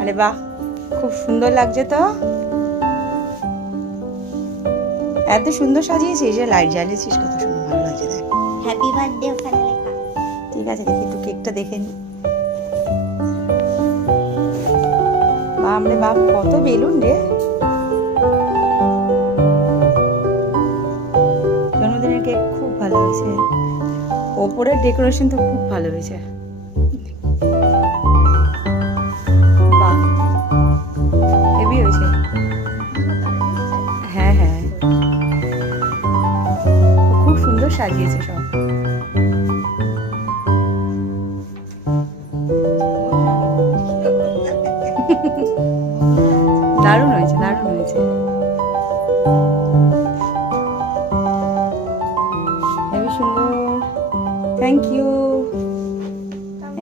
আরে বাহ, খুব সুন্দর লাগছে তো। এত সুন্দর সাজিয়েছিস, যে লাইট জ্বালিয়েছিস, কত সুন্দর ভালো লাগছে। দেখ, হ্যাপি বার্থডে ওখানে লেখা। ঠিক আছে, দেখি একটু কেকটা দেখে নি। বাপ রে বাপ, কত বেলুন রে। জন্মদিনের কেক খুব ভালো হয়েছে, ওপরের ডেকোরেশন তো খুব ভালো হয়েছে। বাহ, হেভি হয়েছে। হ্যাঁ হ্যাঁ, খুব সুন্দর সাজিয়েছে সব।